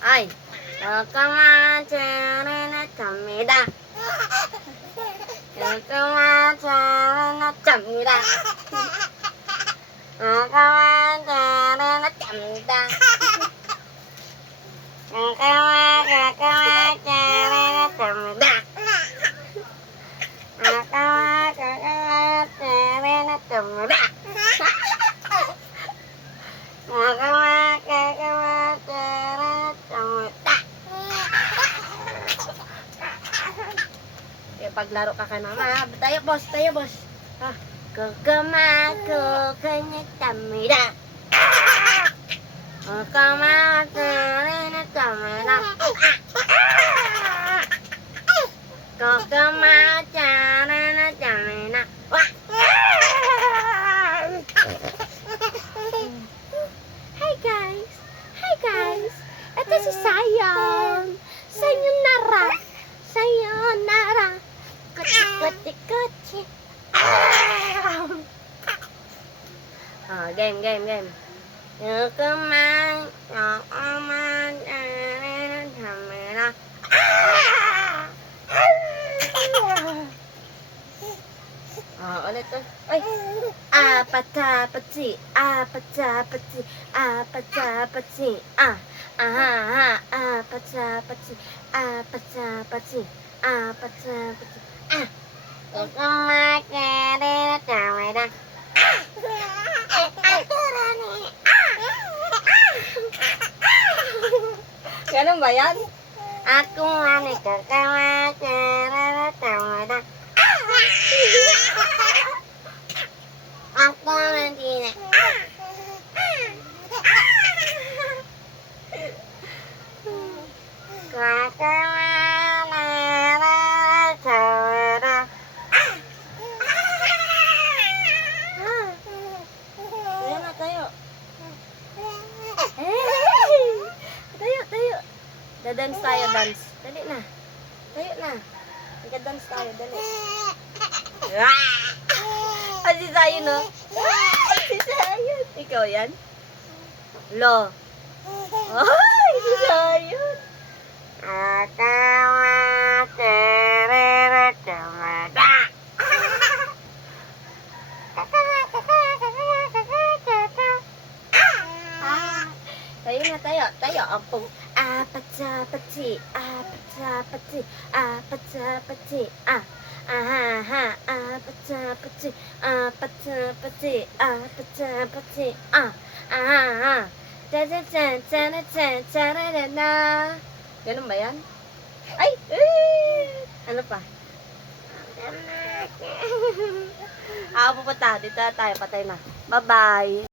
Ay, 그만저러납니다. 그만저러납니다. 그만저러납니다. Paglaro ka kay mama. Tayo, boss. Tayo, boss. Ha? Kukumakukanyagtamida. Kukumakukanyagtamida. Kukumakukanyagtamida. Hi guys! Hi guys! Ito si Sayon! Sayonara! Sayonara! Kuchi. Game. Ulit to. Ay! Apatapati. Apatapati. Apatapati. Apatapati. Apatapati. Apatapati. Kukumakukanyagtamida. Ganun ba yan? Ako ang kukumakukanyagtamida. Ako ang hindi. Tayo. Dadance tayo, dance. Dali na. Tayo na. Magka-dance tayo, dali. Si Sayon, no? Si Sayon. Ikaw yan? Lo. Ay, si Sayon. Tayo. Ampung. Apatapati. Apatapati. Apatapati. Apatapati. Apatapati. Apatapati. Ganun ba yan? Ay! Ano pa? Pupunta. Dito tayo. Patay na. Bye-bye.